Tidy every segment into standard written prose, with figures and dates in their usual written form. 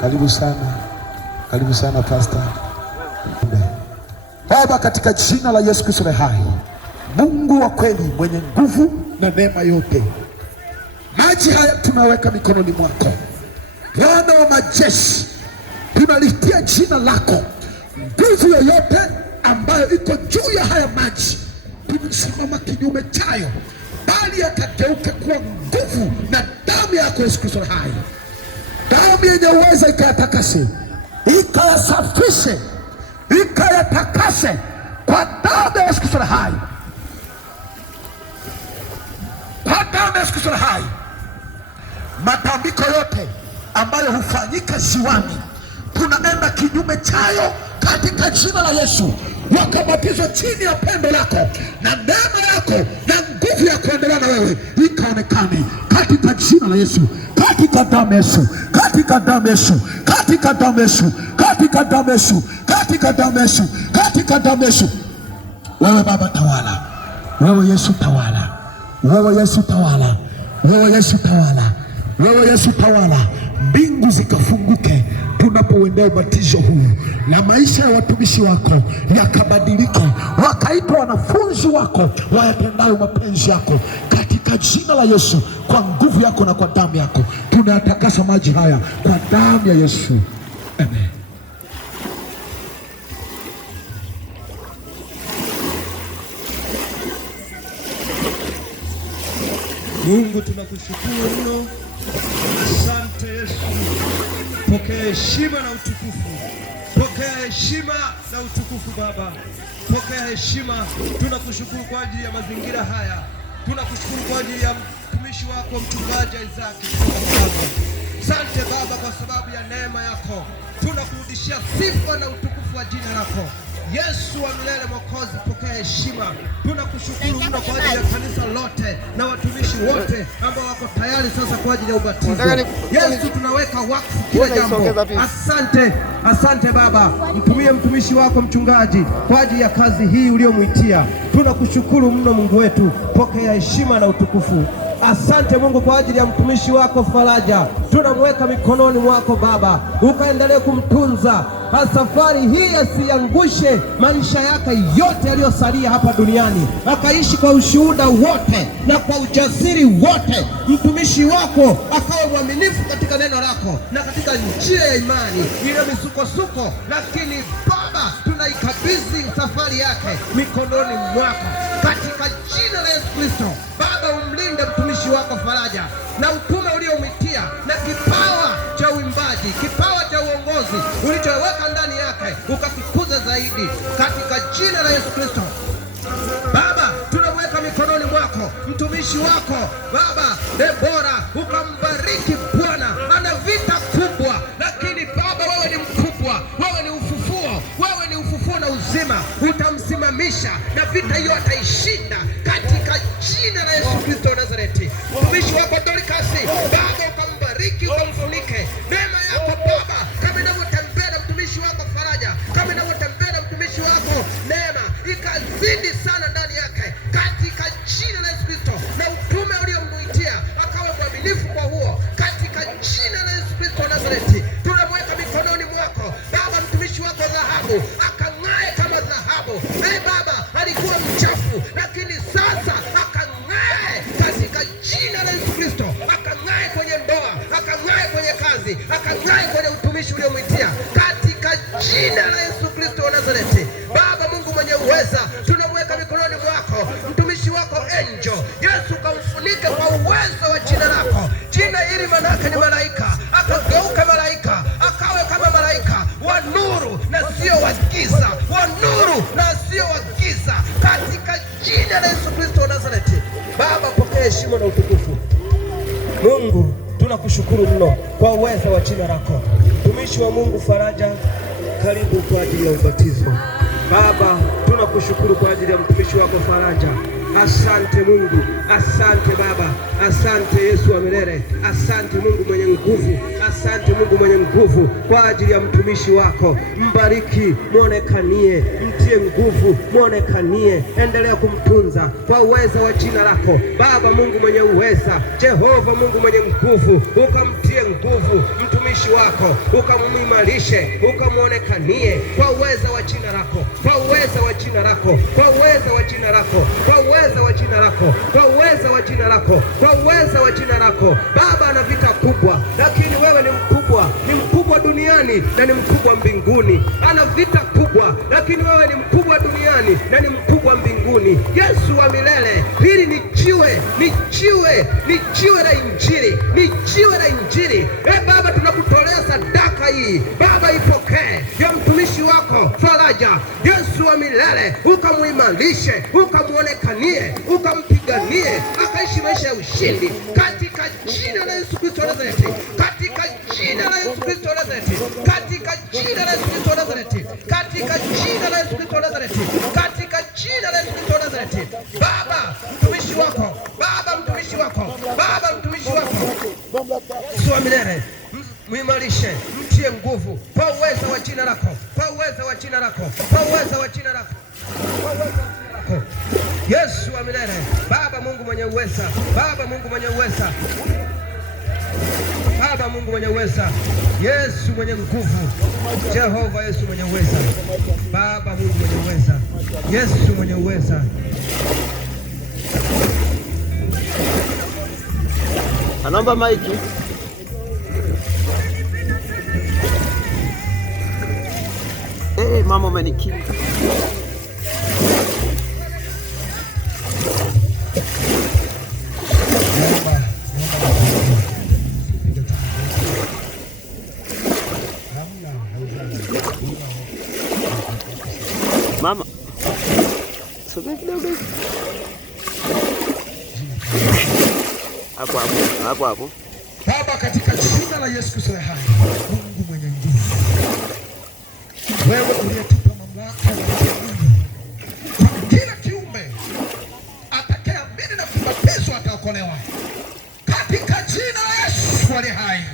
Karibu sana, karibu sana Pastor. Baba, katika jina la Yesu Kristo hai, Mungu wa kweli mwenye nguvu na neema yote, maji haya tunaweka mikononi mwako. Bwana wa majeshi, tunalitia jina lako. Nguvu yoyote ambayo iko juu ya haya maji, tunasimama kinyume chayo, bali yakageuke kuwa nguvu na damu yako Yesu Kristo hai. Damu yenye uweza ikayatakase, ikayasafishe, ikayatakase kwa damu ya Yesu Kristo hai. Kwa damu ya Yesu Kristo hai. Matambiko yote ambayo hufanyika ziwani, tunaenda kinyume chayo katika jina la Yesu. Wakabatizwa chini ya pendo lako, na neema yako na nguvu ya kuendelea na wewe ikaonekane katika jina la Yesu, katika damu ya Yesu, katika damu ya Yesu, katika damu ya Yesu, katika damu ya Yesu, katika damu ya Yesu, katika damu ya Yesu. Wewe Baba tawala, wewe Yesu tawala, wewe Yesu tawala, wewe Yesu tawala, wewe Yesu tawala. Mbingu zikafunguke tunapouendea ubatizo huu, na maisha ya watumishi wako yakabadilika, wakaitwa wanafunzi wako wayatendayo mapenzi yako, katika jina la Yesu. Kwa nguvu yako na kwa damu yako tunayatakasa maji haya kwa damu ya Yesu, amen. Mungu, tunakushukuru mno. Asante Yesu. Pokea heshima na utukufu. Pokea heshima na utukufu Baba. Pokea heshima. Tunakushukuru kwa ajili ya mazingira haya. Tunakushukuru kwa ajili ya mtumishi wako mchungaji Isaac. Asante Baba kwa sababu ya neema yako. Tunakurudishia sifa na utukufu wa jina lako. Yesu wa milele Mwokozi, pokea heshima. Tunakushukuru mno kwa ajili ya kanisa lote na watumishi wote ambao wako tayari sasa kwa ajili ya ubatizo. Yesu, tunaweka wakfu kila jambo. Asante, asante Baba. Mtumie mtumishi wako mchungaji kwa ajili ya kazi hii uliyomwitia. Tunakushukuru mno Mungu wetu, pokea heshima na utukufu. Asante Mungu kwa ajili ya mtumishi wako Faraja, tunamweka mikononi mwako Baba, ukaendelee kumtunza. Safari hii asiangushe maisha yake yote yaliyosalia hapa duniani, akaishi kwa ushuhuda wote na kwa ujasiri wote. Mtumishi wako akawe mwaminifu katika neno lako na katika njia ya imani ile misukosuko, lakini Baba tunaikabidhi safari yake mikononi mwako katika jina la Yesu Kristo. Baba, umlinde mtumishi wako Faraja na utume uliomwitia na kipawa cha uimbaji, kipawa cha uongozi ulichoweka ndani yake, ukakikuza zaidi katika jina la Yesu Kristo. Baba, tunamweka mikononi mwako mtumishi wako Baba Debora, ukambariki Bwana. Ana vita kubwa, lakini Baba wewe ni mkubwa, wewe ni ufufuo, wewe ni ufufuo na uzima. Utamsimamisha na vita hiyo ataishinda katika jina la Yesu Kristo wa Nazareti. Mtumishi wako Dorcas, Baba ukambariki, ukamfunike neema yako Baba, kama inavyotembea na mtumishi wako Faraja, kama inavyotembea na mtumishi wako Neema, ikazidi sana ndani yake katika jina la Yesu Kristo, na utume uliomwitia akawe mwaminifu kwa huo katika jina la Yesu Kristo wa Nazareti. Tunamweka mikononi mwako Baba mtumishi wako Dhahabu, akang'ae kama dhahabu. Baba, alikuwa mchafu lakini sasa akang'ae katika jina la Yesu Kristo, akang'ae kwenye ndoa, akang'ae kwenye kazi, akang'ae kwenye utumishi uliomwitia katika jina la Yesu Kristo wa Nazareti. Baba Mungu mwenye uweza, tunamweka mikononi mwako mtumishi wako Angel. Yesu, kamfunike kwa uwezo wa jina lako. Jina hili manake ni malaika, akageuka malaika, akawe kama malaika wa nuru na sio wa giza, wa nuru na sio wa giza, katika jina la Yesu Kristo wa Nazareti. Baba, pokea heshima na utukufu. Mungu, tunakushukuru mno kwa uwezo wa jina lako. Mtumishi wa Mungu Faraja, karibu kwa ajili ya ubatizo. Baba, tunakushukuru kwa ajili ya mtumishi wako Faraja. Asante Mungu, asante Baba, asante Yesu wa milele, asante Mungu mwenye nguvu, Asante Mungu mwenye nguvu kwa ajili ya mtumishi wako. Mbariki, mwonekanie, mtie nguvu, mwonekanie. Endelea kumtunza kwa uweza wa jina lako Baba Mungu mwenye uweza. Jehova Mungu mwenye nguvu, ukamtie nguvu mtumishi wako, ukamuimarishe, ukamwonekanie kwa uweza wa jina lako, kwa uweza wa jina lako, kwa uweza wa jina lako, kwa uweza wa jina lako, kwa uweza wa jina lako, kwa uweza wa jina lako. Baba ana vita kubwa, lakini wewe ni mkubwa, ni mkubwa duniani na ni mkubwa mbinguni. Ana vita kubwa, lakini wewe ni mkubwa duniani na ni mkubwa mbinguni. Yesu wa milele, hili ni jiwe, ni jiwe, ni jiwe la Injili, ni jiwe la Injili. Baba, tunakutolea sadaka hii Baba, ipokee ya mtumishi wako faraja. Yesu wa milele, ukamuimarishe, ukamuonekanie, ukampiganie, akaishi maisha ya ushindi katika jina la Yesu Kristo wa Nazareti, katika jina la Yesu Kristo wa Nazareti, katika jina la Yesu Kristo wa Nazareti, katika jina la Yesu Kristo wa Nazareti, katika jina la Yesu Kristo wa Nazareti. Baba, mtumishi wako, Baba, mtumishi wako, Baba, mtumishi wako Yesu wa milele, muimarishe, mtie nguvu kwa uweza wa jina lako, kwa uweza wa jina lako, kwa uweza wa jina lako, kwa uweza wa jina lako. Yesu wa milele, Baba Mungu mwenye uweza, Baba Mungu mwenye uweza, Baba Mungu mwenye uweza, Yesu mwenye nguvu, Jehova Yesu mwenye uweza, Baba Mungu mwenye uweza, Yesu mwenye uweza. Anaomba maiki. Mama umenikinga. Mama, sogea kidogo hapo hapo hapo hapo. Baba, katika jina la Yesu Kristo hai, Mungu mwenye nguvu, wewe uliyetupa mamlaka ya mbinguni, kila kiumbe atakayeamini na kubatizwa ataokolewa katika jina la Yesu aliye hai,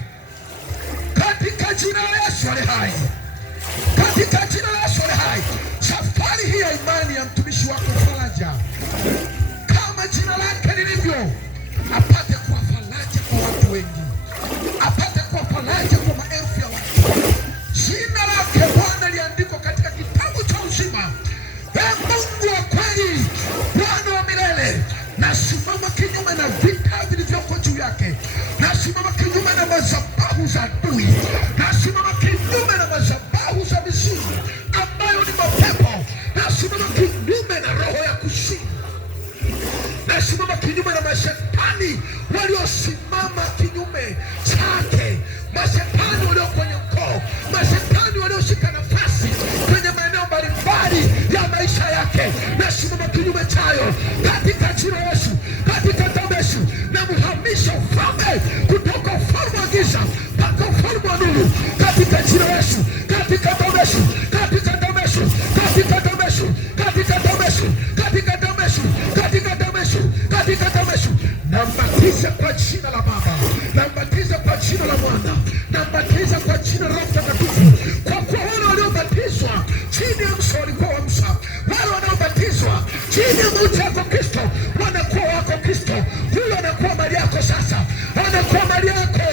katika jina la Yesu aliye hai, katika jina la Yesu aliye hai. Safari hii ya imani ya mtumishi wako faraja, kama jina lake lilivyo, apate kuwa faraja kwa watu wengi, apate kuwa faraja kwa maelfu ya watu. Jina lake Bwana liandikwa katika kitabu cha uzima. Mungu wa kweli, Bwana wa milele, nasimama kinyume na vita vilivyoko juu yake, nasimama kinyume na madhabahu za adui, nasimama kinyume na madhabahu za mizimu ambayo ni mapepo, nasimama kinyume na roho ya kuzimu, nasimama kinyume na mashetani waliosimama kinyume chake, mashetani walio kwenye ukoo, mashetani walioshika nafasi kwenye maeneo mbalimbali ya maisha yake, nasimama kinyume chayo katika jina la Yesu, katika damu ya Yesu. Na muhamisha ufalme kutoka ufalme wa giza mpaka ufalme wa nuru katika jina la Yesu, katika damu ya Yesu, katika damu ya Yesu, katika damu ya Yesu, katika damu ya Yesu, katika damu ya Yesu, katika damu ya Yesu, katika damu ya Yesu. Nambatiza kwa jina la Baba, nambatiza kwa jina la Mwana, nambatiza kwa jina la Roho Mtakatifu, kwa kuwa wale waliobatizwa chini ya Musa walikuwa wa Musa, wale wanaobatizwa chini ya mauti yako Kristo wanakuwa wako Kristo. Huyo anakuwa mali yako sasa, anakuwa mali yako,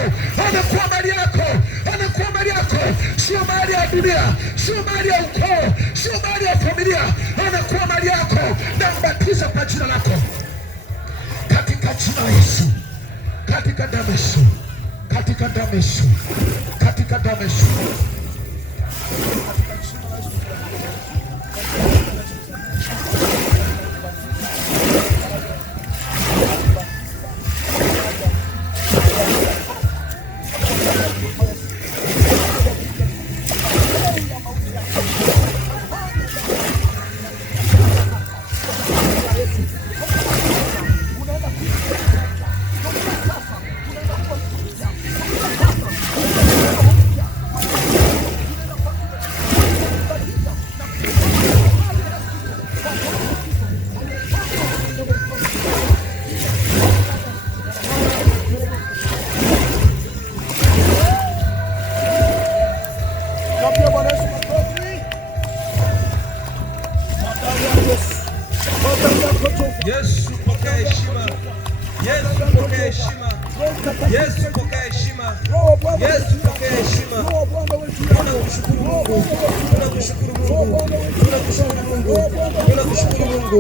anakuwa mali yako, anakuwa mali yako, sio mali ya dunia, sio mali ya ukoo, sio mali ya familia, anakuwa mali yako. Nambatiza kwa jina lako, katika jina la Yesu, katika damu ya Yesu, katika damu ya Yesu, katika damu ya Yesu. heshima. Yesu, pokea heshima. Tunakushukuru Mungu, tunakushukuru Mungu, tunakushukuru Mungu, tunakushukuru Mungu.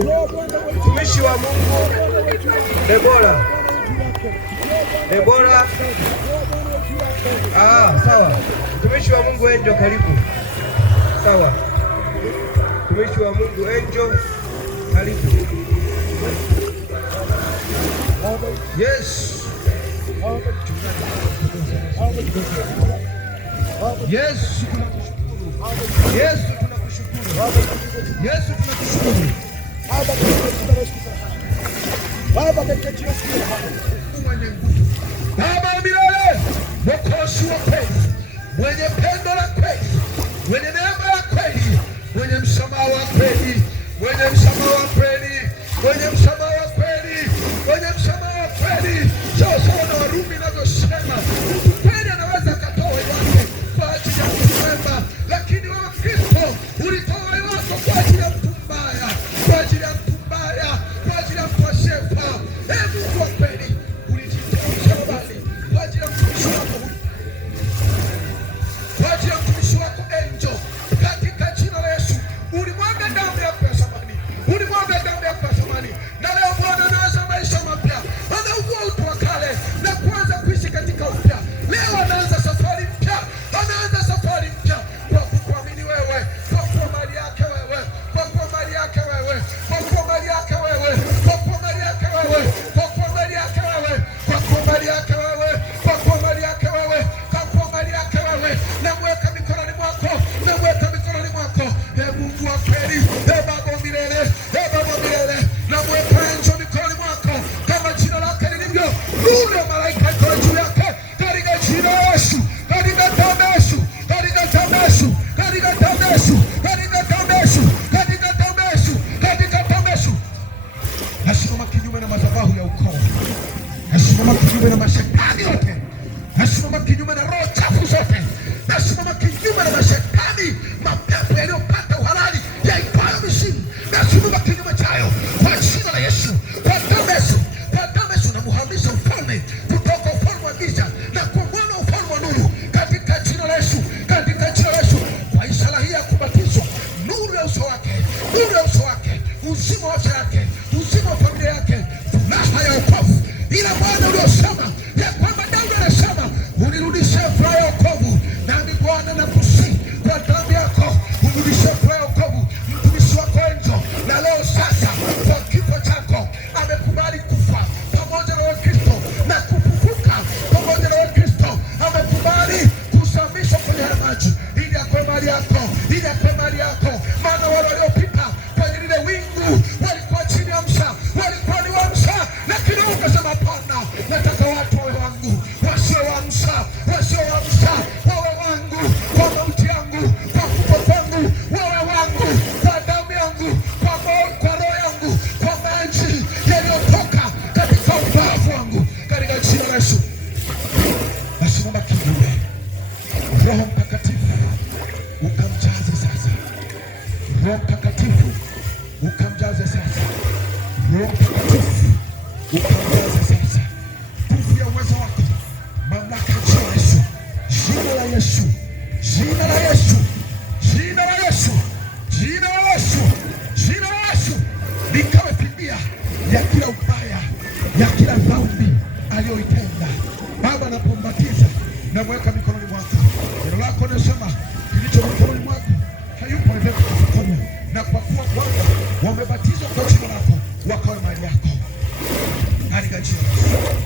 Mtumishi wa Mungu Debora. Sawa. Mtumishi wa Mungu Angel, karibu. Sawa. Mtumishi wa Mungu Angel, karibu. Yes. Yesu tunakushukuru. Yesu tunakushukuru. Yesu tunakushukuru. Baba, katika jina la Yesu, mwenye nguvu, Baba wa milele, Mwokozi wa kweli, mwenye pendo la kweli, mwenye neema ya kweli, mwenye msamaha wa kweli, mwenye msamaha wa kweli, mwenye msamaha wa kweli, mwenye msamaha wa kweli. Sawa na Warumi inavyosema, mtu kweli anaweza akatoa wake kwa ajili ya mtu mwema, lakini wewe Kristo ulitoa wako kwa ajili ya mtu mbaya, kwa ajili ya mtu mbaya, kwa ajili ya mtu asiyefaa. Mungu wa kweli, ulijitoa msalabani kwa ajili ya mtumishi wako, kwa ajili ya mtumishi wako Angel, katika jina la Yesu. Ulimwaga damu yako ya thamani, ulimwaga damu yako ya thamani, na leo Bwana anaanza maisha mapya, anaugua utu wa kale na kuanza kuishi katika upya. Leo anaanza safari mpya, anaanza safari mpya kwa kukuamini wewe, kwa kuwa mali yake wewe, kwa kuwa mali yake wewe, kwa kuwa mali yake wewe, kwa kuwa mali yake wewe, kwa kuwa mali yake wewe, kwa kuwa mali yake wewe, kwa kuwa mali yake wewe, kwa kuwa mali yake wewe. Namweka mikononi mwako, namweka mikononi mwako, Mungu wa kweli, Baba wa milele, Baba wa milele, namweka Angel mikononi mwako, kama jina lake lilivyo. Yule malaika yuko juu yake, katika jina la Yesu, katika damu ya Yesu, katika damu ya Yesu, katika damu ya Yesu, katika damu ya Yesu, katika damu ya Yesu, katika damu ya Yesu. Nasimama kinyume na madhabahu ya ukoo, nasimama kinyume na mashetani yote, nasimama kinyume na roho chafu zote, nasimama kinyume na mashetani, mapepo yaliyopata uhalali yaitwayo mizimu, nasimama kinyume chayo kwa jina la Yesu, kwa damu ya Yesu, kwa damu ya Yesu. Namuhamisha ufalme kutoka ufalme wa giza na kumwona ufalme wa nuru, katika jina la Yesu, katika jina la Yesu. Kwa ishara hii ya kubatizwa, nuru ya uso wake, nuru ya uso wake, uzima wa afya yake, uzima wa familia yake, furaha ya wokovu. Ila Bwana uliosema ya kwamba Daudi anasema unirudishe furaha ya wokovu, nami Bwana nakusihi kwa damu yako unirudishe furaha ya wokovu mtumishi wako Angel. Na leo sasa, kwa kifo chako amekubali kufa pamoja na wewe Kristo na kufufuka pamoja na wewe Kristo. Amekubali kuzamishwa kwenye haya maji ili akwe mali yako, ili akwe mali yako. Maana wale waliopita kwenye lile wingu walikuwa chini ya msha, walikuwa ni wa msha, lakini ukasema hapana, nataka watu wawe wangu, wasio wa msha, wasio wa msha wawe wangu, kwa mauti yangu, kwa kufa kwangu, wawe wangu, kwa damu yangu, kwa roho yangu, kwa maji yaliyotoka katika ubavu wangu, katika jina la Yesu. Nasimama kinyume. Roho Mtakatifu ukamjaze sasa, Roho Mtakatifu ukamjaze sasa, Roho Mtakatifu ukamjaze sasa, nguvu ya uwezo wako, mamlaka ya jina la Yesu, jina la Yesu, jina la Yesu, jina la Yesu, jina la Yesu, jina la Yesu likawe fidia ya kila ubaya, ya kila dhambi aliyoitenda. Baba, napombatiza namweka mikononi mwako. Neno lako linasema kilicho mikononi mwako hayupo aliyekifukumu, na kwa kuwa Bwana wamebatizwa kwa jina lako wakawe mali yako, katika jina la Yesu.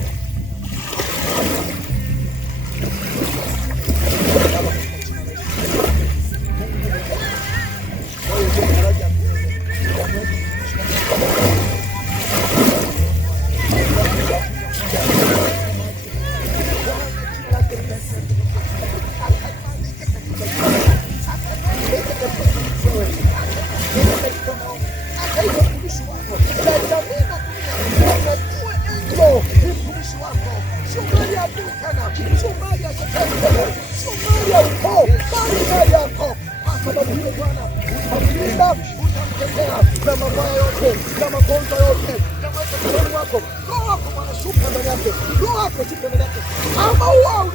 Na mabaya yote na magonjwa yote na maisha wako, roho yako Bwana shuka ndani yake, roho yako shuka ndani yake, ama uwa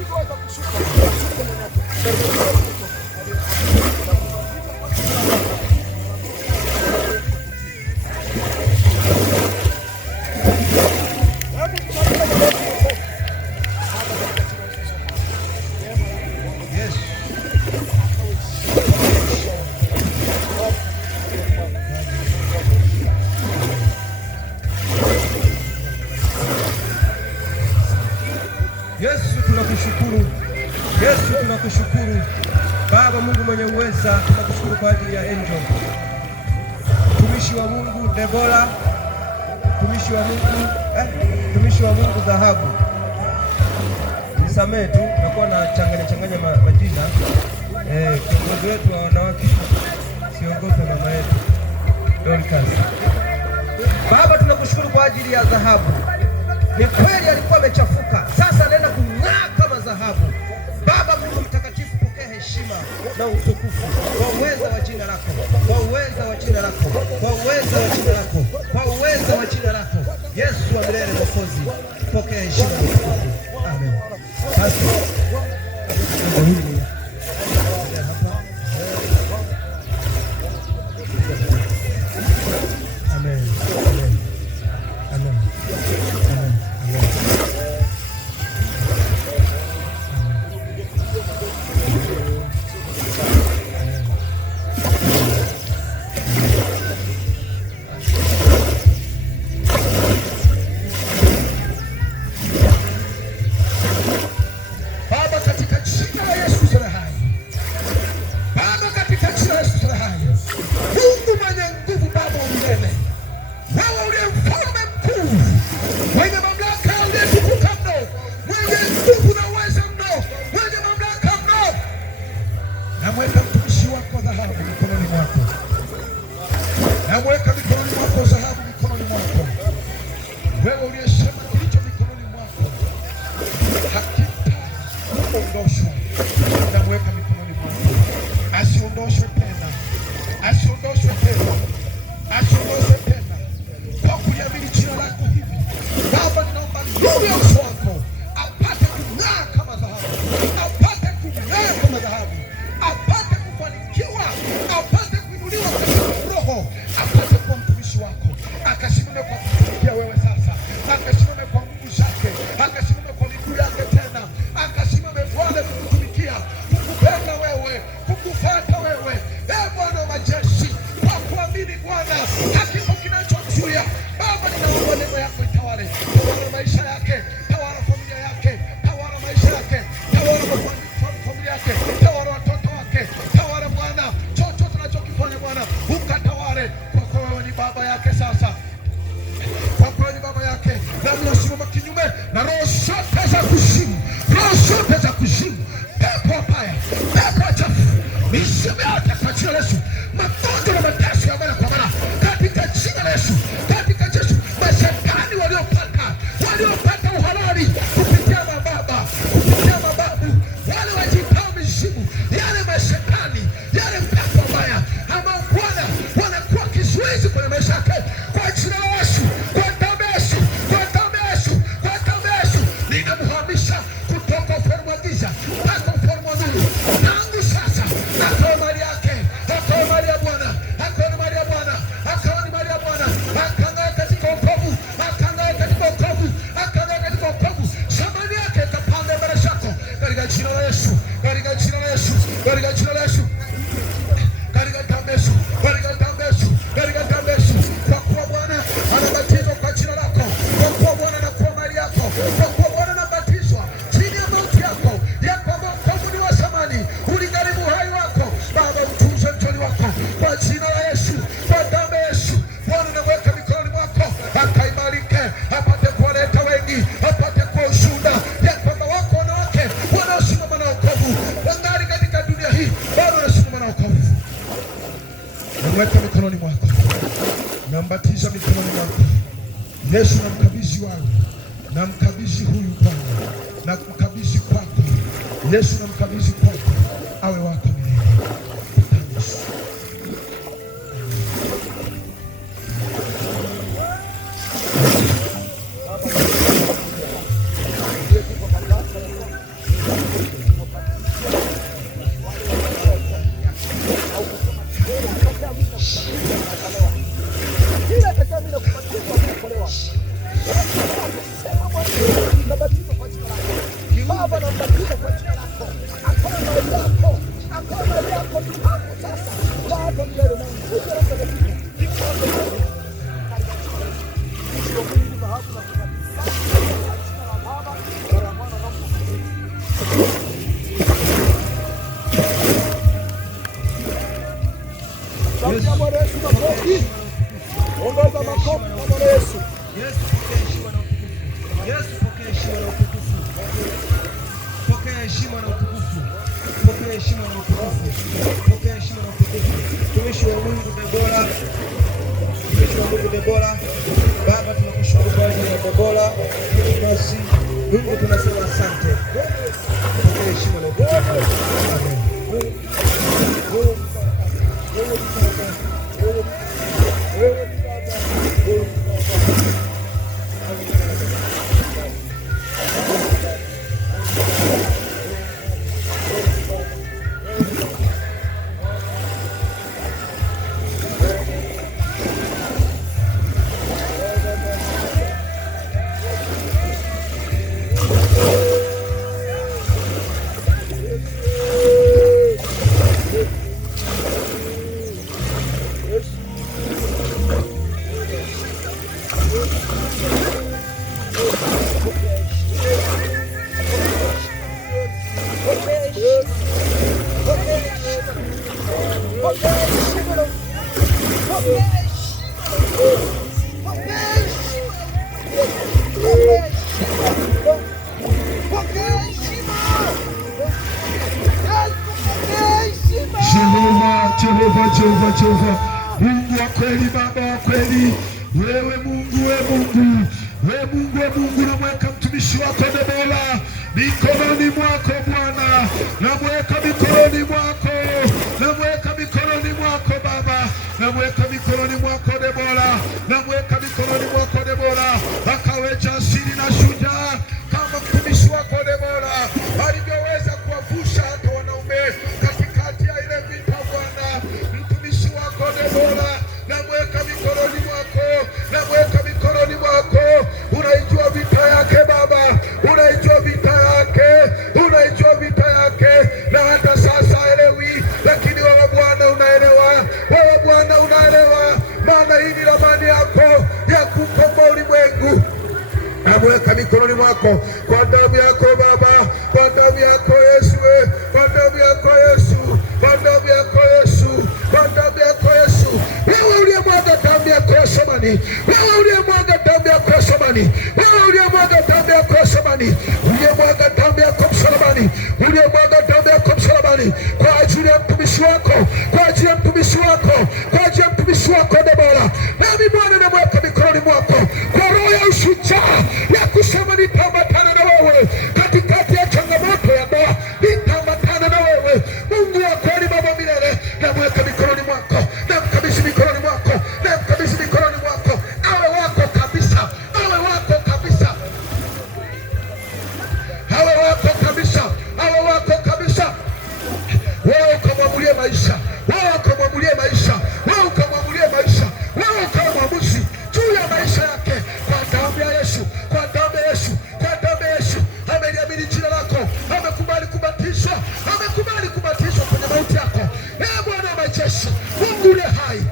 Yesu tunakushukuru. Yesu tunakushukuru. Baba Mungu mwenye uweza, tunakushukuru kwa ajili ya Angel, mtumishi wa Mungu Debora, mtumishi wa Mungu Dhahabu. Nisamehe tu nakuwa na changanya majina. Kiongozi wetu wa wanawake, siogope mama yetu Dorcas. Baba tunakushukuru kwa ajili ya Dhahabu. Ni kweli alikuwa amechafuka, sasa anaenda kung'aa kama dhahabu. Baba Mungu mtakatifu, pokea heshima na utukufu kwa uweza wa jina lako, kwa uweza wa jina lako, kwa uweza wa jina lako, kwa uweza wa jina lako. Yesu wa milele Mwokozi, pokea heshima na utukufu. Amen. Amen. Amen. Amen. Baba, katika jina la Yesu aliye hai, Baba, katika jina la Yesu aliye hai, Mungu mwenye nguvu, Baba wa milele, wewe uliye mfalme mkuu, mwenye mamlaka, uliyetukuka mno, mwenye nguvu na uweza mno, mwenye mamlaka mno, namweka mtumishi wako Dhahabu mikononi mwako, namweka mikononi mwako Dhahabu, mikononi mwako. Wewe uliyesema kilicho mikononi mwako hakitaondoshwa, namweka mikononi mwako, asiondoshwe tena, asiondoshwe tena, asiondoshwe tena, kwa kuliamini jina lako hivi. Baba, ninaomba nuru ya uso wako apate kung'aa kama dhahabu, apate kung'aa kama dhahabu, apate kufanikiwa, apate kuinuliwa katika roho, apate kuwa mtumishi wako, akasimame kwa kutumikia wewe sasa, akasimame kwa nguvu zake, akasimame kwa miguu yake tena, akasimame Bwana kukutumikia, kukupenda wewe, kukufuata wewe, Bwana wa majeshi, kwa kuamini Bwana hakika kinachozuia. Baba, ninaomba neema yako itawale, tawala maisha yake, tawala familia yake, tawala maisha yake, tawala familia yake, tawala watoto wake, tawala Bwana chochote tunachokifanya Bwana ukatawale, kwa kuwa wewe ni baba yake sasa, kwa kuwa ni baba yake. Nami nasimama kinyume na roho zote za kuzimu, roho zote za kuzimu, pepo wabaya, pepo wachafu, mizimu yote kwa jina la Yesu, magonjwa na mateso ya mara kwa mara katika jina la Yesu, katika Yesu. Mashetani waliopata uhalali kupitia mababa, kupitia mababu, wale wajitao mizimu, yale mashetani, yale pepo wabaya ambao Bwana wanakuwa kizuizi kwenye maisha yake, kwa jina la Yesu, kwa damu ya Yesu, kwa damu ya Yesu, kwa damu ya Yesu, ninamhamisha kutoka ufalme wa giza mpaka ufalme wa nuru. Tangu sasa akawe mali yake, akawe mali ya Bwana, akawe ni mali ya Bwana, akawe ni mali ya Bwana, akang'ae katika wokovu, akang'ae katika wokovu, akang'ae katika wokovu. Samani yake ikapande mbele zako katika jina la Yesu, katika jina la Yesu, katika jina la Yesu, katika damu ya Yesu, katika damu ya Yesu, katika damu ya Yesu. Kwa kuwa Bwana anabatizwa kwa jina lako, kwa kuwa Bwana anakuwa mali yako, kwa kuwa Bwana anabatizwa chini ya mauti yako, ya kwamba wokovu ni wa thamani, uligharimu uhai wako. Baba, mtunze mtoni wako kwa jina la Yesu, kwa damu ya Yesu. Bwana, namweka mikononi mwako, akaimarike, apate kuwaleta wengi, apate kuwa ushuhuda ya kwamba wako wanawake wanaosimama na wokovu wangali katika dunia hii, bado wanasimama na wokovu. Namweka mikononi mwako, nambatiza mikononi mwako Yesu, namkabidhi wangu, namkabidhi huyu Bwana, namkabidhi kwako Yesu, namkabidhi kwako, awe wako milele. Yesu. yako kwa jina lako. Akona mali yako. Akona mali yako tangu sasa. Baba milele na nguvu ya Roho Mtakatifu. Ongoza makofi kwa Bwana Yesu. Yesu, pokea heshima na utukufu. Yesu, pokea heshima na utukufu. Pokea heshima na utukufu. Pokea heshima na utukufu. Pokea heshima na utukufu. Mtumishi wa Mungu Debora. Mtumishi wa Mungu Debora. Baba, tunakushukuru kwa ajili ya Debora. Basi Mungu tunasema asante. Pokea heshima na utukufu. Jehova, Mungu wa kweli, Baba wa kweli, wewe Mungu, namweka mtumishi wako Debora mikononi mwako Bwana, namweka mikononi mwako, namweka mikononi mwako Baba, namweka mikononi mwako Debora, namweka mikononi mwako Debora, akawe jasiri na shujaa kama mtumishi wako Debora alivyoweza kuwavusha hata wanaume katikati ya ile vita Bwana. Mtumishi wako Debora namweka mikononi mwako, namweka mikononi mwako. Unaijua vita yake Baba, unaijua vita yake, unaijua vita yake, na hata sasa elewi, lakini wewe Bwana unaelewa, wewe Bwana unaelewa, maana hii ni ramani yako ya kukomboa ulimwengu. Namweka mikononi mwako kwa damu yako Baba, kwa damu yako Yesu, kwa damu yako Yesu, kwa damu yako Yesu, kwa damu yako Yesu. Wewe uliyemwaga damu yako ya thamani, wewe uliyemwaga damu yako ya thamani, wewe uliyemwaga damu yako ya thamani, uliyemwaga damu yako msalabani, uliyemwaga damu yako msalabani kwa ajili ya mtumishi wako, kwa ajili ya mtumishi wako, kwa ajili ya mtumishi wako Debora. Nami Bwana namweka mikononi mwako kwa roho ya ushujaa ya kusema nitaambatana na wewe katikati ya changamoto ya ndoa, nitaambatana na wewe Mungu wa kweli, Baba milele. Namweka mikononi mwako, namkabidhi mikononi mwako, namkabidhi mikononi mwako, awe wako kabisa, awe wako kabisa, awe wako kabisa, awe wako kabisa. Wewe ukamwamulie maisha, wewe ukamwamulie maisha, wewe ukamwamulie maisha, wewe ukawe mwamuzi juu ya maisha yake kwa damu ya Yesu, kwa damu ya Yesu, kwa damu ya Yesu. Ameliamini jina lako, amekubali kubatizwa, amekubali kubatizwa kwenye mauti yako. Bwana wa majeshi, Mungu uliye hai,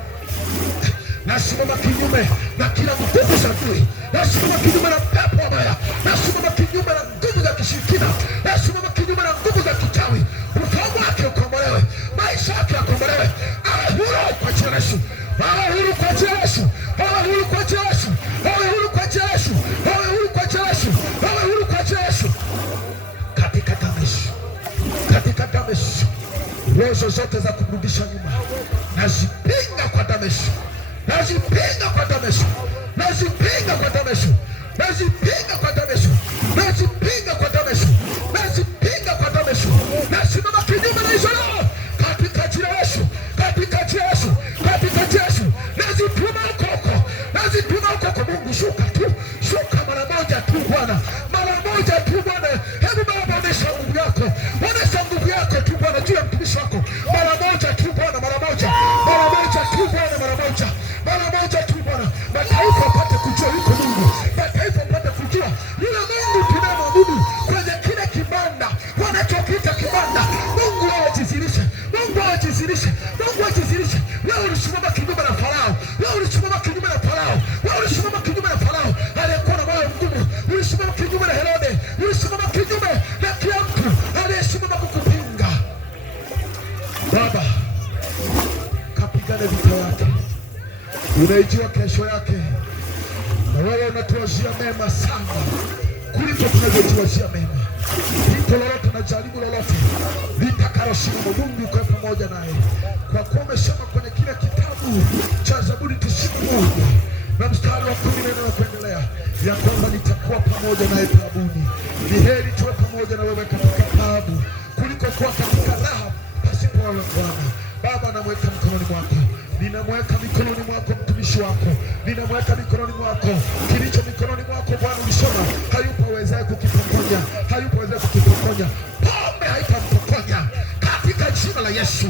nasimama kinyume na kila nguvu za adui, nasimama kinyume na pepo wabaya, nasimama kinyume na nguvu za kishirikina, nasimama kinyume na nguvu za kichawi. Ufahamu wake ukombolewe, maisha yake yakombolewe, awe huru kwa jina la Yesu, awe huru kwa jina la Yesu, awe huru kwa jina la Yesu, awe huru kwa jina la Yesu, awe huru kwa jina la Yesu, awe huru kwa jina la Yesu, katika damu ya Yesu, katika damu ya Yesu. Roho zote za kurudisha nyuma nazipinga kwa damu ya Yesu, nazipinga kwa damu ya Yesu, nazipinga kwa damu ya Yesu, nazipinga kwa damu ya Yesu, nazipinga kwa damu ya Yesu, nazipinga kwa damu ya Yesu. Nasimama kinyume na hizo roho katika jina la Yesu, katika jina la Yesu, katika jina la Yesu. Nazituma ukoko, nazituma ukoko. Mungu shuka tu, shuka mara moja tu Bwana, mara moja tu Bwana. Hebu Baba onesha nguvu yako, onesha nguvu yako tu Bwana juu ya mtumishi wako, mara moja tu Bwana, mara moja, mara moja tu Bwana, mara moja, mara moja tu Bwana. Mataifa wapate kujua yuko Mungu, mataifa wapate kujua yule Mungu tunamwabudu kwenye kile kibanda unaijua kesho yake, na wewe unatuwazia mema sana kuliko tunavyotuwazia mema. Pito lolote na jaribu lolote litakalosimama, Mungu yuko pamoja naye, kwa kuwa umesema kwenye kile kitabu cha Zaburi 91 na mstari wa 14 na kuendelea, ya kwamba nitakuwa pamoja naye taabuni. Ni heri tuwe pamoja na wewe katika taabu kuliko kuwa katika raha pasipo wewe Bwana. Baba, namweka mikononi mwako, ninamweka mikononi mwako mtumishi wako, ninamweka mikononi mwako kilicho mikononi mwako Bwana. Ulisema hayupo awezaye kukipokonya, hayupo awezaye kukipokonya. Pombe haitampokonya katika jina la Yesu,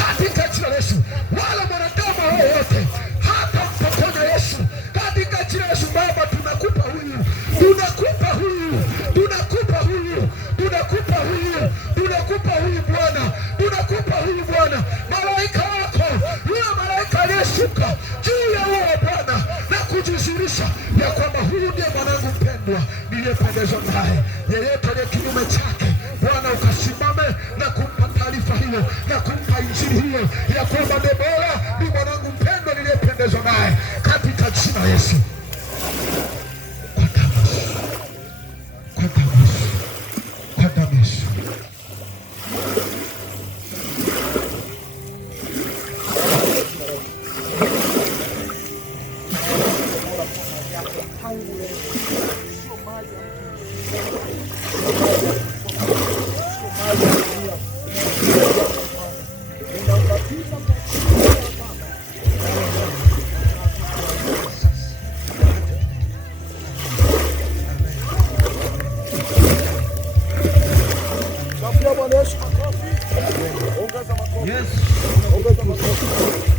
katika jina la Yesu, wala mwanadamu yoyote hatampokonya Yesu, katika jina la Yesu. Baba, tunakupa huyu, tunakupa huyu, tunakupa huyu, tunakupa huyu, tunakupa huyu Bwana, tunakupa huyu Bwana. Malaika wako, yule malaika aliyeshuka juu ya wewe Bwana na kujizurisha ya kwamba huyu ndiye mwanangu mpendwa niliyependezwa naye. Yeyote aliye kinyume chake Bwana, ukasimame na kumpa taarifa hiyo na kumpa injili hiyo ya kwamba Debora ni mwanangu mpendwa niliyependezwa naye, katika jina la Yesu. Kwa damu ya Yesu.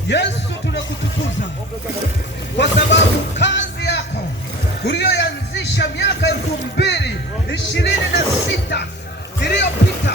Yesu, tunakutukuza kwa sababu kazi yako uliyoanzisha miaka 2026 iliyopita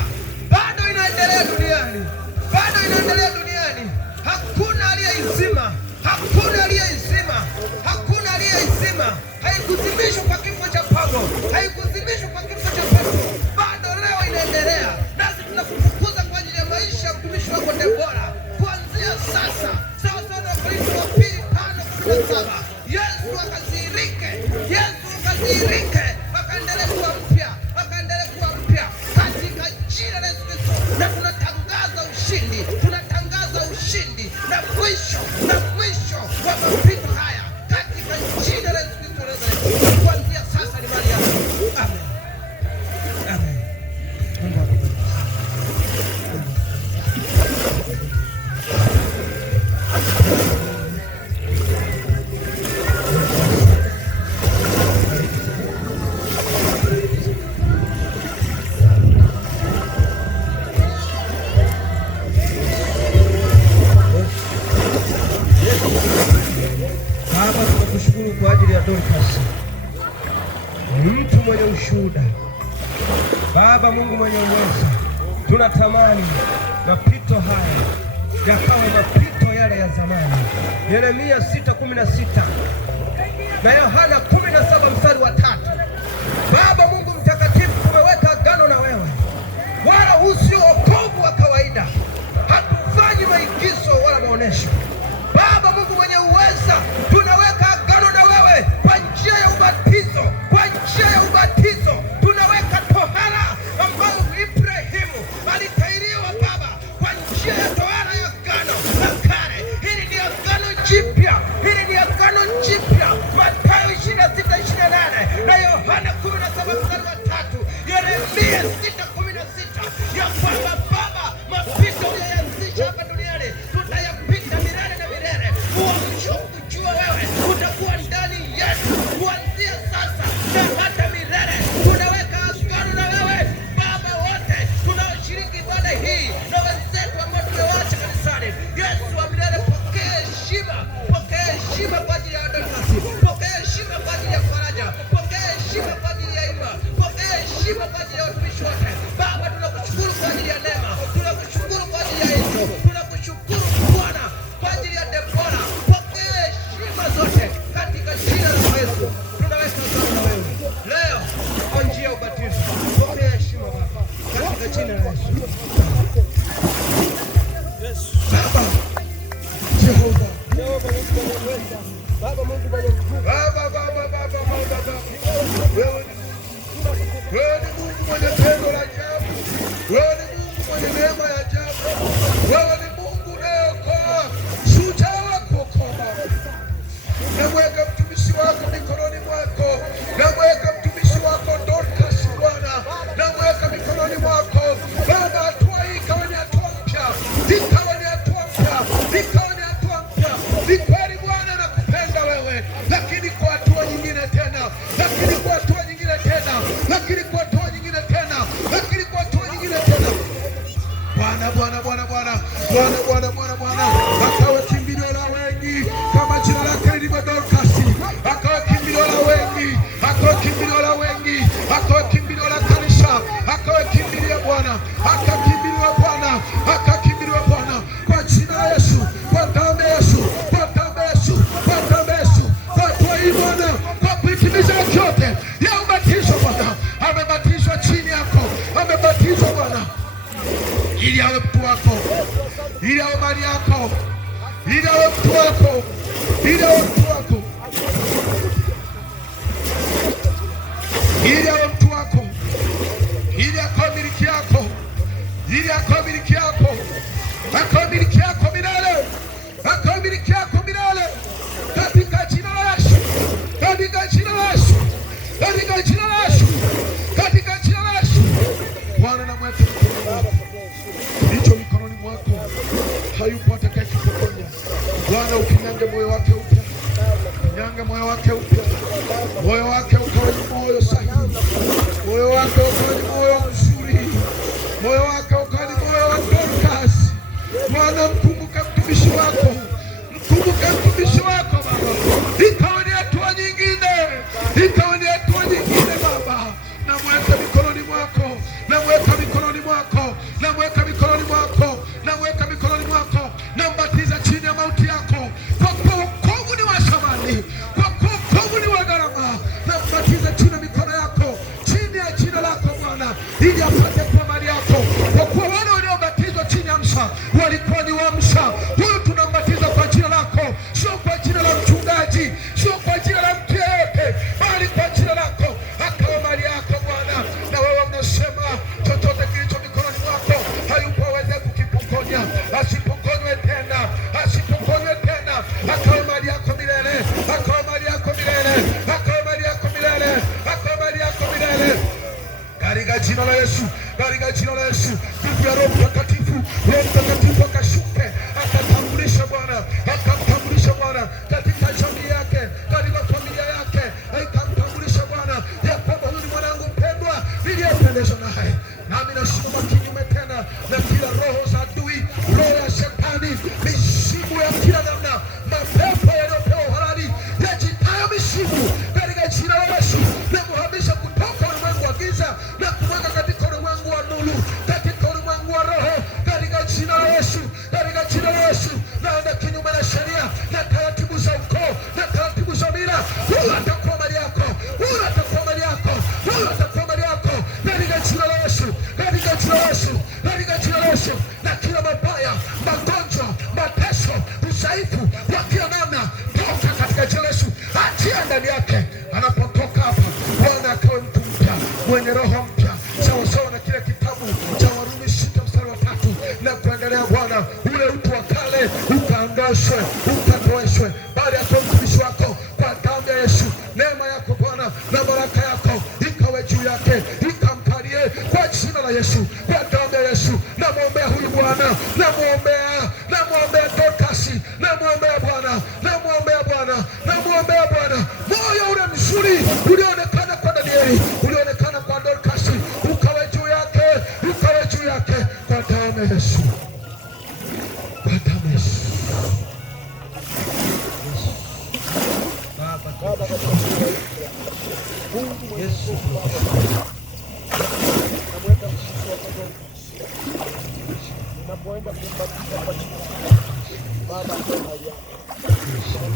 bado inaendelea duniani, bado inaendelea duniani. Hakuna aliyeizima, hakuna aliyeizima, hakuna aliyeizima. Haikuzimishwa kwa kifo cha Paulo, haikuzimishwa kwa kifo cha Petro, bado leo inaendelea. Nasi tunakutukuza kwa ajili ya maisha ya mtumishi wako Debora kuanzia sasa, sawa sawa na Wakorintho wa pili 5:17. Yesu akadhihirike, Yesu akadhihirike, akaendelee kuwa mpya, akaendelee kuwa mpya katika jina la Yesu Kristo. Na tunatangaza ushindi, tunatangaza ushindi na mwisho wa mapito haya katika jina la Yesu Kristo. Kuanzia sasa ni mali yako. Amen. Amen. Baba, tunakushukuru kwa ajili ya Dorcas, ni mtu mwenye ushuhuda. Baba Mungu mwenye uwezo, tunatamani mapito haya yakawa mapito yale ya zamani. Yeremia 6:16 na Yohana 17:3. Baba Mungu mtakatifu, tumeweka agano na wewe, wala usio wokovu wa kawaida. Hatufanyi maigizo wala maonesho. Baba Mungu mwenye uweza, tunaweka agano na wewe kwa njia ya ubatizo, kwa njia ya ubatizo tunaweka tohara ambayo Ibrahimu alitairiwa Baba, kwa njia ya tohara ya agano la kale. Hili ni agano jipya, hili ni agano jipya. Mathayo 26:28 na Yohana 17:3, Yeremia 6:16, ya kwamba Baba, mapito uliyoanzisha hapa duniani tutayapita milele na milele. Kujua wewe utakuwa ndani yetu kuanzia sasa na hata milele. Tunaweka agano na wewe Baba, wote tunaoshiriki ibada hii na wenzetu ambao tumewaacha kanisani. Yesu wa milele, pokea heshima, pokea heshima kwa ajili ya Dorcas, pokea heshima kwa ajili ya Faraja, pokea heshima kwa ajili ya Ima, pokea heshima kwa ajili ya watumishi wote. Baba, tunakushukuru kwa ajili ya neema, tunakushukuru kwa ajili ya hizo, tunakushukuru Bwana kwa ajili ya Debora. Pokea heshima zote katika jina la Yesu. Tunaweka agano na wewe leo kwa njia ya ubatizo. Pokea heshima Baba katika jina la Yesu. Baba Jehova, Bwana akawe kimbilio la wengi kama jina lake lilivyo Dorcas, akawe kimbilio la wengi, akawe kimbilio la wengi, akawe kimbilio la kanisa, akawe kimbilio Bwana, akakimbiliwa Bwana, akakimbiliwa Bwana kwa jina la Yesu, kwa damu ya Yesu, kwa damu ya Yesu, kwa damu ya Yesu, kwa toi Bwana, kwa kuitimiza yote ya ubatizo Bwana. Amebatizwa chini yako, amebatizwa Bwana ili awe mtu wako, ili awe mali yako, ili awe mtu wako, ili awe mtu wako, ili awe mtu wako, ili akawe miliki yako, ili akawe miliki yako, akawe miliki yako milele, akawe miliki yako milele, katika jina la Yesu, katika jina la Yesu, katika jina la Yesu, katika jina la Yesu. Bwana na mwete hicho mikononi mwako, hayupo atakayekipokonya. Bwana ukinyange moyo wake upya, kinyange moyo wake upya, moyo wake ukawe ni moyo sahihi, moyo wake ukawe ni moyo mzuri, moyo wake ukawe ni moyo wa Dorcas. Bwana mkumbuke mtumishi wako, mkumbuke mtumishi wako Baba, ikawe ni hatua nyingine, ikawe ni hatua nyingine Baba. Namweka mikononi mwako, namweka mikononi mwako, namweka mikononi mwako, namweka mikononi mwako, nambatiza chini ya mauti yako, kwa kuwa wokovu ni wa thamani, kwa kuwa wokovu ni wa gharama. Nambatiza chini ya mikono yako, chini ya jina lako Bwana, ili apate kuwa mali yako, kwa kuwa wale waliobatizwa chini ya Musa walikuwa ni wa Musa. Huyu tunambatiza kwa jina lako, sio kwa jina la mchungaji, sio kwa jina la mtu yeyote, bali kwa jina lako, akawa mali yako Bwana. Na wewe unasema chochote kilicho mikononi mwako hayupo aweze kukipokonya, asipokonywe tena, asipokonywe tena, akawa mali yako milele, akawa mali yako milele, akawa mali yako milele, akawa mali yako milele, katika jina la Yesu, katika jina la Yesu. Nguvu ya Roho Mtakatifu, Roho Mtakatifu akashuke, akatambulisha Bwana, akamtambulisha Bwana katika jamii yake, katika familia yake, akamtambulisha Bwana ya kwamba huyu ni mwanangu mpendwa niliyependezwa naye. Nami nasimama kinyume tena na kila roho za adui, roho ya shetani, misimu ya kila namna, mapepo yaliyopewa uhalali yajitayo misimu, katika jina la Yesu namuhamisha kutoka ulimwengu wa giza na kumweka katika ulimwengu wa nuru, katika ulimwengu wa roho, katika jina la Yesu, katika jina la Yesu. Naenda kinyume na sheria na taratibu za ukoo na taratibu za mila. Huyu atakuwa mali yako, huyu atakuwa mali yako, huyu atakuwa mali yako, katika jina la Yesu, katika jina la Yesu, katika jina la Yesu. Na kila mabaya, magonjwa, mateso, udhaifu wa kila namna, toka katika jina la Yesu, achia ndani yake. Anapotoka hapa Bwana akawe mtu mpya, mwenye roho mpya, sawasawa na kile kitabu cha Warumi 6 mstari wa 3 na kuendelea. Bwana ule utu wa kale ukaangazwe, ukatoeshwe, bali atoe mtumishi wako kwa damu ya Yesu. Neema yako Bwana na baraka yako ikawe juu yake, ikamkalie kwa jina la Yesu, kwa damu ya Yesu. Namwombea huyu Bwana, namwombea Dorcas, namwombea Bwana, namwombea Bwana, namwombea Bwana, moyo ule mzuri ulioonekana kwa Danieli, ulioonekana kwa Dorcas, ukawe juu yake, ukawe juu yake, kwa damu ya Yesu, kwa damu ya Yesu. Yesu unapoenda kumbatiza kwa jina la Baba,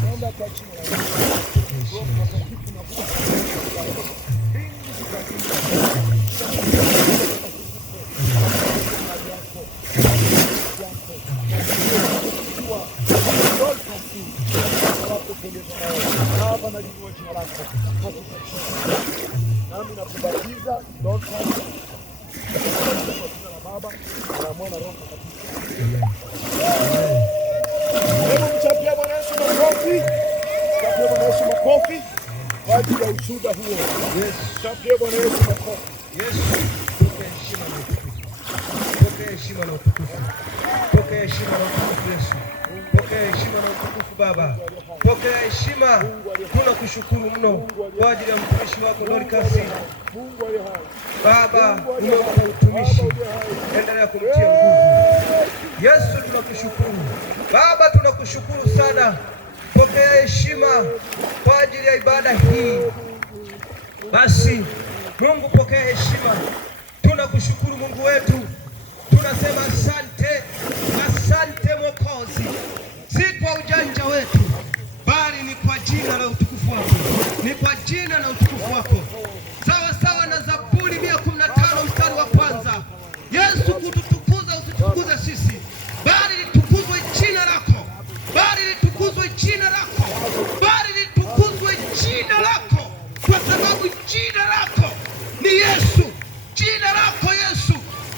naomba kwa jina la Yesu, Roho Mtakatifu na Baba na jina lako, nami nakubatiza Dorcas Baba na Mwana Roho Mtakatifu. Hebu mchapie Bwana Yesu makofi. Mchapie Bwana Yesu makofi kwa ajili ya ushuhuda huo. Yes, mchapie Bwana Yesu makofi. Yes, pokea heshima na utukufu. Pokea heshima na utukufu. Pokea heshima na utukufu Yesu. Pokea heshima na utukufu Baba. Pokea heshima. Tunakushukuru mno kwa ajili ya mtumishi wako Dorcas. Baba, umeomba utumishi. Endelea kumtia nguvu. Yesu tunakushukuru. Baba tunakushukuru sana. Pokea heshima kwa ajili ya ibada hii. Basi Mungu, pokea heshima. Tunakushukuru Mungu wetu. Tunasema asante, asante Mwokozi. Si kwa ujanja wetu, bali ni kwa jina la utukufu wako. Ni kwa jina la utukufu wako. Sawa sawa na Zaburi 115 mstari wa kwanza. Yesu, kututukuza usitukuze sisi, bali litukuzwe jina lako. Bali litukuzwe jina lako. Bali litukuzwe jina lako, kwa sababu jina lako ni Yesu. Jina lako Yesu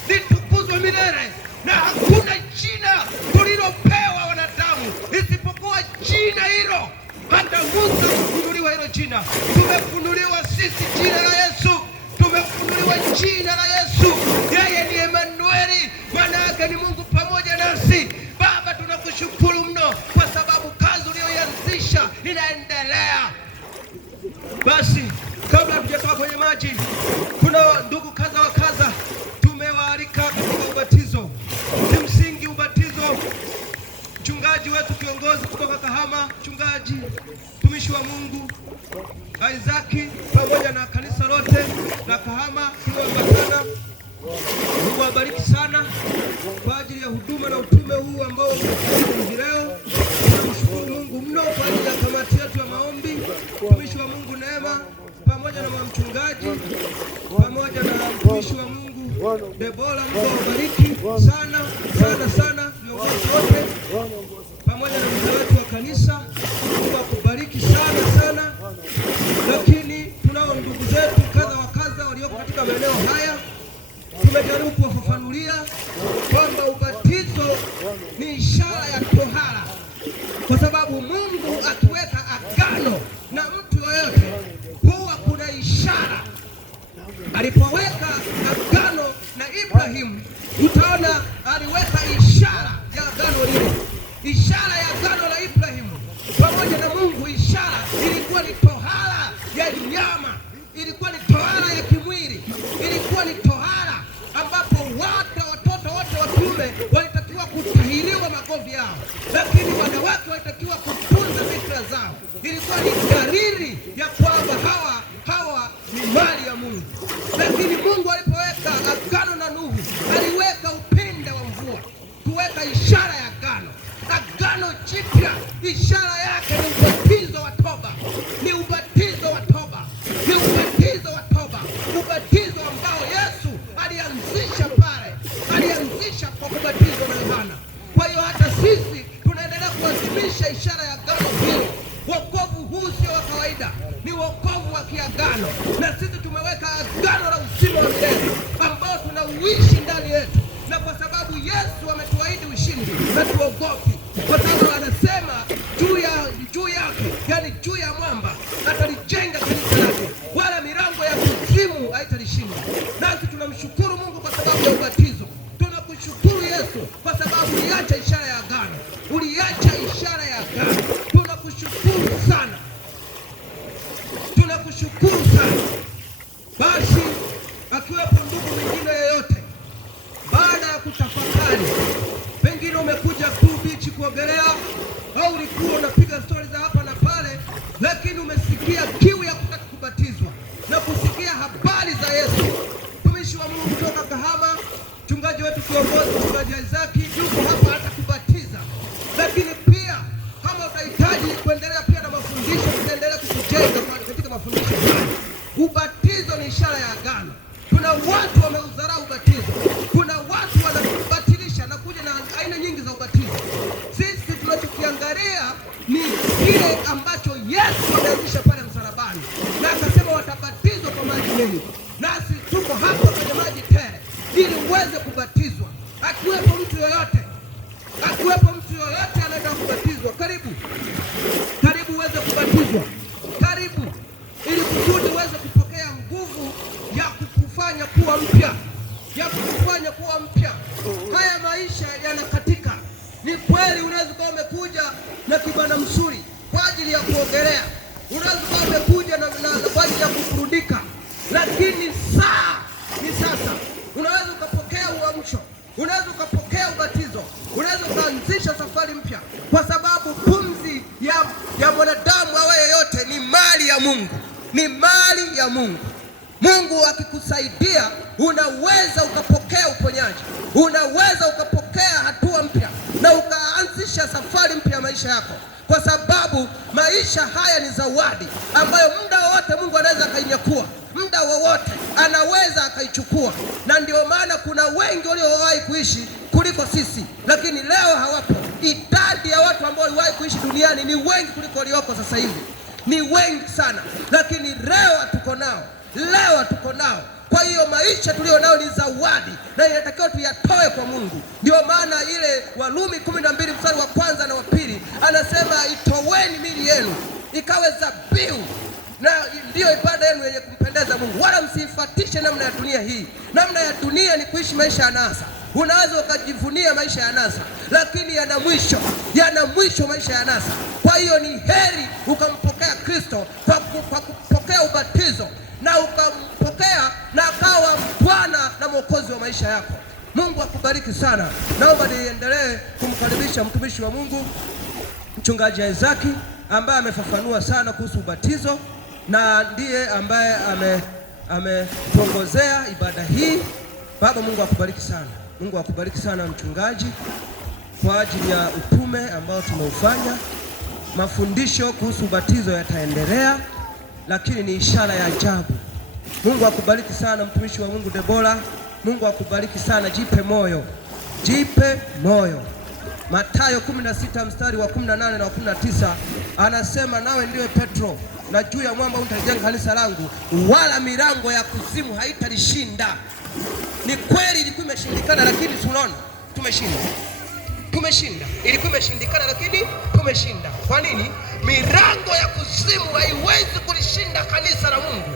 litukuzwe milele, na hakuna jina tulilopewa wanadamu isipokuwa jina hilo. Hata Musa kufunuliwa hilo jina, tumefunuliwa sisi jina la Yesu. Tumefunuliwa jina la Yesu. Yeye ni Emanueli, maana yake ni Mungu pamoja nasi. Baba, tunakushukuru mno kwa sababu kazi uliyoianzisha inaendelea. Basi kabla hatujatoka kwenye maji, kuna ndugu kadha wa kadha tumewaalika katika ubatizo. Kimsingi ubatizo, mchungaji wetu kiongozi kutoka Kahama, mchungaji mtumishi wa Mungu Isaac, pamoja na kanisa lote la Kahama tulioambatana, Mungu awabariki sana kwa ajili ya huduma na utume huu ambao hivi leo. Tunamshukuru Mungu mno kwa ajili ya kamati yetu ya maombi, mtumishi wa Mungu Neema pamoja na mchungaji pamoja na mtumishi wa Mungu Debora. Mungu awabariki sana sana sana, viongozi wote pamoja na mzee wetu wa kanisa. Mungu akubariki sana sana. Lakini tunao ndugu zetu kadha wa kadha walioko katika maeneo haya. Tumejaribu kuwafafanulia kwamba ubatizo ni ishara ya tohara, kwa sababu Mungu akiweka agano na mtu yoyote huwa kuna ishara. Alipoweka agano na Ibrahimu, utaona aliweka ishara ya agano lile. Ishara ya agano la Ibrahimu pamoja na Mungu, ishara ilikuwa ni tohara ya nyama, ilikuwa ni tohara ya kimwili, ilikuwa ni tohara ambapo watoto wote wa kiume walitakiwa kutahiriwa magovi yao, lakini wanawake walitakiwa kutunza bikira zao. Ilikuwa ni dalili ya kwamba hawa ni mali ya Mungu. Lakini Mungu alipoweka agano na Nuhu, aliweka upinde wa mvua kuweka ishara ya agano. Agano jipya, ishara yake ni ubatizo wa toba. Ni ubatizo wa toba, ni ubatizo wa toba, ubatizo ambao Yesu alianzisha pale, alianzisha kwa kubatizwa na Yohana. Kwa hiyo hata sisi tunaendelea kuadhimisha ishara ya agano hili. Wokovu huu sio wa kawaida, ni wokovu wa kiagano, na sisi tumeweka agano la uzima wa milele ambao tunauishi ndani yetu. Na kwa sababu Yesu ametuahidi ushindi, na tuogopi, kwa sababu anasema juu yake, yani juu ya mwamba atalijenga kanisa lake, wala milango ya kuzimu haitalishinda. Nasi tunamshukuru Mungu kwa sababu ya ubatizo. Tunakushukuru Yesu kwa sababu uliacha ishara ya agano, uliacha ishara ya agano. Tunakushukuru sana, tunakushukuru sana. Basi akiwepo ndugu mwingine yeyote, baada ya kutafakari, pengine umekuja tu bichi kuogelea, au ulikuwa unapiga stori za hapa na pale, lakini umesikia kiu ya kutaka kubatizwa na kusikia habari za Yesu. Mtumishi wa Mungu kutoka Kahama, mchungaji wetu kiongozi, mchungaji Isaac yuko hapa hata kubatiza. Lakini pia kama utahitaji kuendelea pia na mafundisho, tutaendelea kukujenga katika mafundisho haya. Ubatizo ni ishara ya agano. Kuna watu wameudharau ubatizo, kuna watu wanabatilisha na kuja na aina nyingi za ubatizo. Sisi tunachokiangalia ni kile ambacho Yesu ameanzisha pale msalabani, na akasema watabatizwa kwa maji mengi. Nasi tuko hapa kwenye maji tele ili uweze kubatizwa. Akiwepo mtu yoyote anataka kubatizwa, karibu uweze kubatizwa, karibu, ili kusudi uweze kupokea nguvu ya kukufanya kuwa mpya, Haya maisha yanakatika. Ni kweli unaweza kuwa umekuja na kibana msuri kwa ajili ya kuogelea, unaweza kuwa umekuja na kwa ajili ya kuburudika, lakini saa ni sasa. Unaweza ukapokea uamsho, unaweza ukapokea ubatizo, Mungu, ni mali ya Mungu. Mungu akikusaidia unaweza ukapokea uponyaji, unaweza ukapokea hatua mpya na ukaanzisha safari mpya ya maisha yako, kwa sababu maisha haya ni zawadi ambayo muda wowote Mungu anaweza akainyakua, muda wowote anaweza akaichukua. Na ndio maana kuna wengi waliowahi kuishi kuliko sisi, lakini leo hawapo. Idadi ya watu ambao waliwahi kuishi duniani ni wengi kuliko walioko sasa hivi, ni wengi sana, lakini leo hatuko nao, leo hatuko nao. Kwa hiyo maisha tulio nao ni zawadi na inatakiwa tuyatoe kwa Mungu. Ndio maana ile Warumi 12 mstari wa kwanza na wa pili anasema itoweni miili yenu ikawe dhabihu, na ndiyo ibada yenu yenye kumpendeza Mungu, wala msifuatishe namna ya dunia hii. Namna ya dunia ni kuishi maisha ya anasa. Unaweza ukajivunia maisha ya anasa, lakini yana mwisho maisha ya anasa. Kwa hiyo ni heri ukampokea Kristo kwa kupokea ubatizo na ukampokea na akawa Bwana na Mwokozi wa maisha yako. Mungu akubariki sana. Naomba niendelee kumkaribisha mtumishi wa Mungu Mchungaji Isaki ambaye amefafanua sana kuhusu ubatizo na ndiye ambaye ametuongozea ibada hii. Baba, Mungu akubariki sana. Mungu akubariki sana mchungaji kwa ajili ya utume ambao tumeufanya. Mafundisho kuhusu ubatizo yataendelea, lakini ni ishara ya ajabu. Mungu akubariki sana mtumishi wa Mungu Debora. Mungu akubariki sana, jipe moyo, jipe moyo. Mathayo 16 mstari wa 18 na 19 anasema, nawe ndiwe Petro na juu ya mwamba nitalijenga kanisa langu, wala milango ya kuzimu haitalishinda. Ni kweli ilikuwa imeshindikana, lakini tunaona tumeshinda. Ilikuwa imeshindikana, lakini tumeshinda. Kwa nini? Milango ya kuzimu haiwezi kulishinda kanisa la Mungu.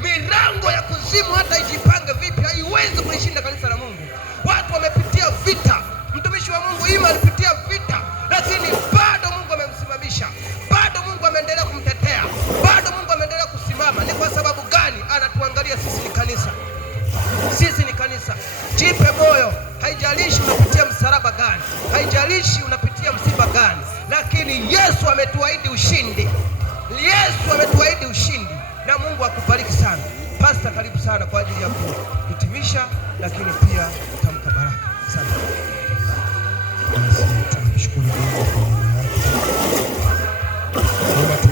Milango ya kuzimu hata ijipange vipi haiwezi kulishinda kanisa la Mungu. Watu wamepitia vita. Mtumishi wa Mungu Ima alipitia vita, lakini bado Mungu amemsimamisha. Bado Mungu ameendelea kumtetea. Bado Mungu ameendelea kusimama. Ni kwa sababu gani? Anatuangalia sisi ni kanisa. Sisi ni kanisa. Jipe moyo. Haijalishi unapitia msalaba gani, haijalishi unapitia msiba gani, lakini Yesu ametuahidi ushindi. Yesu ametuahidi ushindi. Na Mungu akubariki sana. Pastor, karibu sana kwa ajili ya kuhitimisha, lakini pia kutamka baraka. Asante. Tunashukuru Mungu kwa neema yake.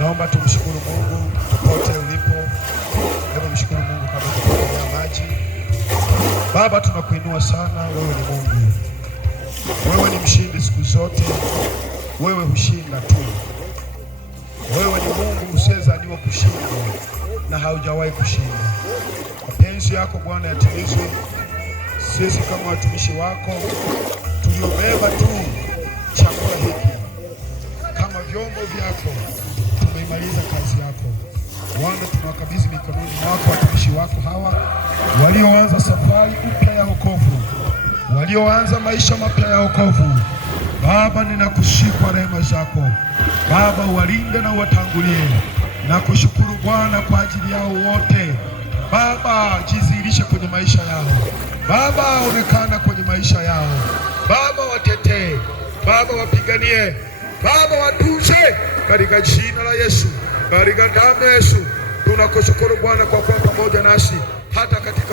Naomba tumshukuru Mungu popote ulipo. Hebu mshukuru Mungu kama kupokea maji. Baba, tunakuinua sana, wewe ni Mungu. Wewe ni mshindi siku zote. Wewe hushinda tu. Wewe ni Mungu usiyezaliwa kushinda na haujawahi kushinda. Mapenzi yako Bwana yatimizwe. Sisi kama watumishi wako tuliobeba tu chakula hiki kama vyombo vyako, tumeimaliza kazi yako Bwana. Tunawakabidhi mikononi mwako watumishi wako hawa walioanza safari mpya ya wokovu, walioanza maisha mapya ya wokovu. Baba, ninakushukuru rehema zako Baba, uwalinde na uwatangulie. Nakushukuru Bwana kwa ajili yao wote Baba, jidhihirishe kwenye maisha yao Baba, onekana kwenye maisha yao Baba, watetee Baba, wapiganie Baba, watunze katika jina la Yesu, katika damu ya Yesu. Tunakushukuru Bwana kwa kuwa pamoja nasi hata katika